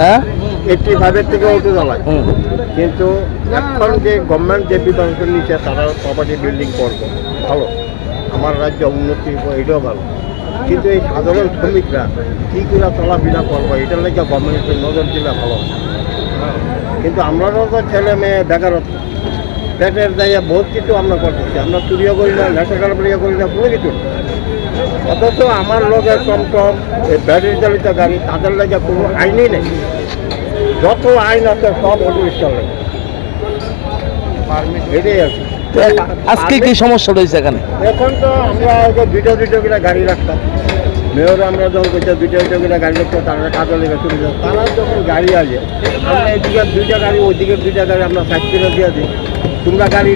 হ্যাঁ 85 থেকে উঠে চালায়, কিন্তু এখন যে গভর্নমেন্ট যে বিধানকে নিচে তারা প্রপার্টি বিল্ডিং করবে ভালো, আমার রাজ্য উন্নতি এটাও ভালো, কিন্তু এই সাধারণ শ্রমিকরা কী করে চলাফেরা করবো এটার লেগে গভর্নমেন্টের নজর দিলে ভালো। কিন্তু আমরাও তো ছেলে মেয়ে বেকারত্ব পেটের জায়গা বহুত কিছু আমরা করতেছি, আমরা চুরিও করি না, নেশা কারবারিও করি না, কোনো কিছু। অথচ আমার লোকের টমটম এই ব্যাটারি চালিত গাড়ি তাদের লেগে কোনো আইনই নেই, যত আইন আছে সব অটো রিক্সার লাগে, এটাই আর কি। আজকে কি সমস্যা রয়েছে এখানে? এখন তো আমরা দুইটা করে গাড়ি রাখতাম, মেয়র আমরা যখন কইটা দুইটা করে গাড়ি রাখতাম, তারা কাজে লেগে চলে যেত। তারা যখন গাড়ি আসে আমরা এদিকে দুইটা গাড়ি ওইদিকে দুইটা গাড়ি আমরা সাইড করে দিয়ে দিই, তোমরা গাড়ি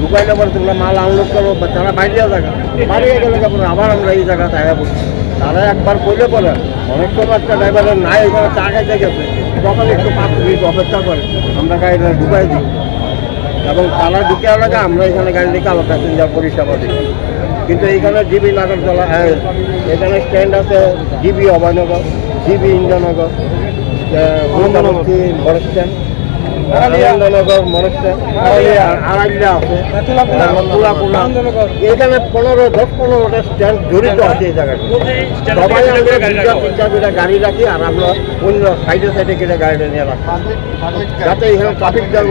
ঢুকাইলে পরে তোমরা মাল আনলোড করো, বা তারা বাইরে জায়গা বাড়িয়ে গেলে পরে আবার আমরা এই জায়গা তাই বলছি। তারা একবার কইলে পরে অনেক সময় একটা ড্রাইভারের নাই এখানে চা খাইতে গেছে, তখন একটু 5 মিনিট অপেক্ষা করে আমরা গাড়িটা ঢুকাই দিই, এবং তারা ঢুকে এলাকা আমরা এখানে গাড়ি রেখে আলো প্যাসেঞ্জার পরিষেবা দিই। কিন্তু এইখানে জিবি নাগরতলা, এখানে স্ট্যান্ড আছে জিবি অভয়নগর, জিবি ইন্দ্রনগর, বড় স্ট্যান্ড, আনন্দনগর মনে আড়াইলা আছে, এখানে 10-15টা স্ট্যান্ড জড়িত আছে এই জায়গাটা। সবাই আমরা 2-3টা গাড়ি রাখি, আর আমরা অন্য সাইডে কেটে গাড়িটা নিয়ে রাখি, যাতে এখানে ট্রাফিক জ্যাম।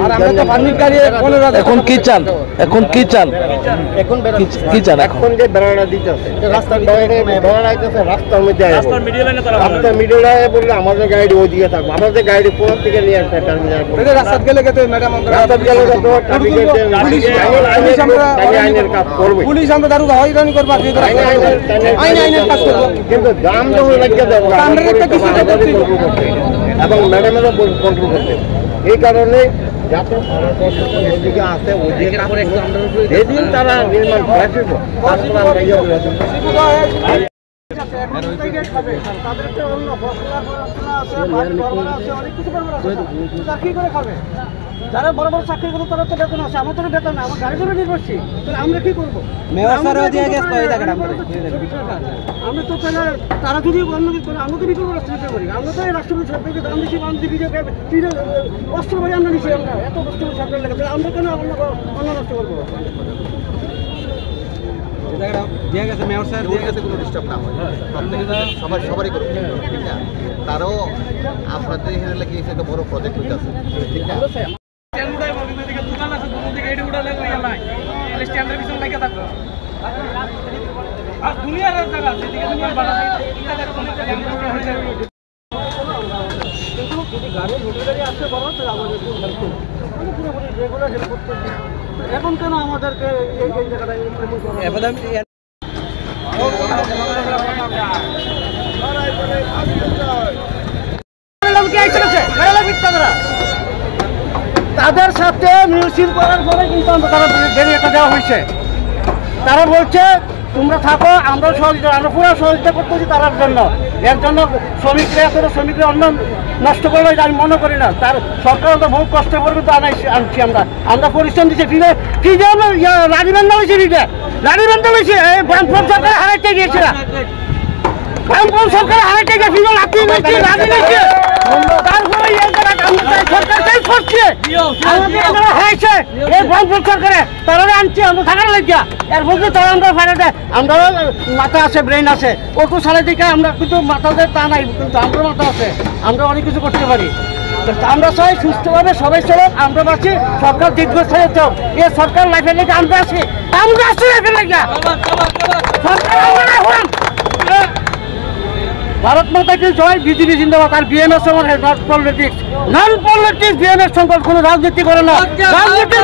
এখন কি চান? এখন কি চান? কি চান? এখন যে বেড়াটা দিতে আছে বেড়াটা দিতেছে রাস্তার মধ্যে, রাস্তার মিডল লাইনে বললে আমাদের গাড়ি ওইদিকে থাকবো, আমাদের গাড়ি কোন থেকে নিয়ে আসতে টার্মিনাল রাস্তা গেলে পুলিশ আমরা দারুগা হয়রানি করবো, কিন্তু দাম যখন লাগিয়ে দেবো এবং ম্যাডামেরও কন্ট্রোল করতে। এই কারণে যাতে এদিকে আসে ওইদিকে যেদিন তারা নির্মাণ করেছিল তারপরে আমরা ইয়ে করেছি। যারা বড় বড় চাকরি করবো তারা তো বেতন আছে, আমার তো বেতন না, আমার গাড়ির জন্য নির্ভরশীল, তাহলে আমরা কি করবো? আমরা তো তাহলে তারা যদি অন্য কিছু করে আমরা তো বিকল্প রাস্তা নিতে পারি, আমরা তো এই রাষ্ট্রপতি সরকারকে দাম দিচ্ছি, অস্ত্র বাড়ি আমরা নিচ্ছি, আমরা এত কষ্ট করে সরকার লেগে আমরা কেন অন্য নষ্ট করবো? সবারই করবে, ঠিক না? তারাও আপনাদের এখানে লাগিয়েছে একটা বড় প্রজেক্ট হইতে আছে, ঠিক না? এখন কেন আমাদেরকে এই জায়গাটায় তাদের সাথে মিছিল করার পরে কিন্তু তারা বেরিয়ে দেওয়া হয়েছে। তারা বলছে তোমরা থাকো, আমরা পুরো সহযোগিতা করতেছি তার জন্য। এর জন্য শ্রমিকরা অন্য নষ্ট করলে আমি মনে করি না, তার সরকার তো বহু কষ্ট করবে, তো আনছি আমরা পরিশ্রম দিচ্ছি। লাড়ি বান্ধা হয়েছে, লাড়ি বান্ধা হয়েছে বামফ্রন্ট সরকার হারাইতে গিয়েছে, বামফ্রন্ট সরকার হারাইতে গিয়ে লাঠি নিয়েছে, লাঠি নিয়েছে, তারপরে সরকার করছে হয়েছে এই বামফ্রন্ট সরকারে তারা আনছি আমরা থাকার লাগিয়া। এর মধ্যে তারা আমরা ফাইলে দেয়, আমরাও মাথা আছে, ব্রেন আছে, ওটু সালে দিকে আমরা কিন্তু মাথাদের তা নাই, কিন্তু আমরা মাথা আছে, আমরা অনেক কিছু করতে পারি। আমরা চাই সুস্থভাবে সবাই চলুক, আমরা বাঁচি, সরকার দীর্ঘস্থায়ী হোক। এ সরকার লাইফের লেগে আমরা আছি লাইফের লেগে। ভারত মাতা কি জয়, বিজেপি জিন্দাবাদ। আর BMS not politics, non politics BMS সংকট, কোনো রাজনীতি করে না, রাজনীতি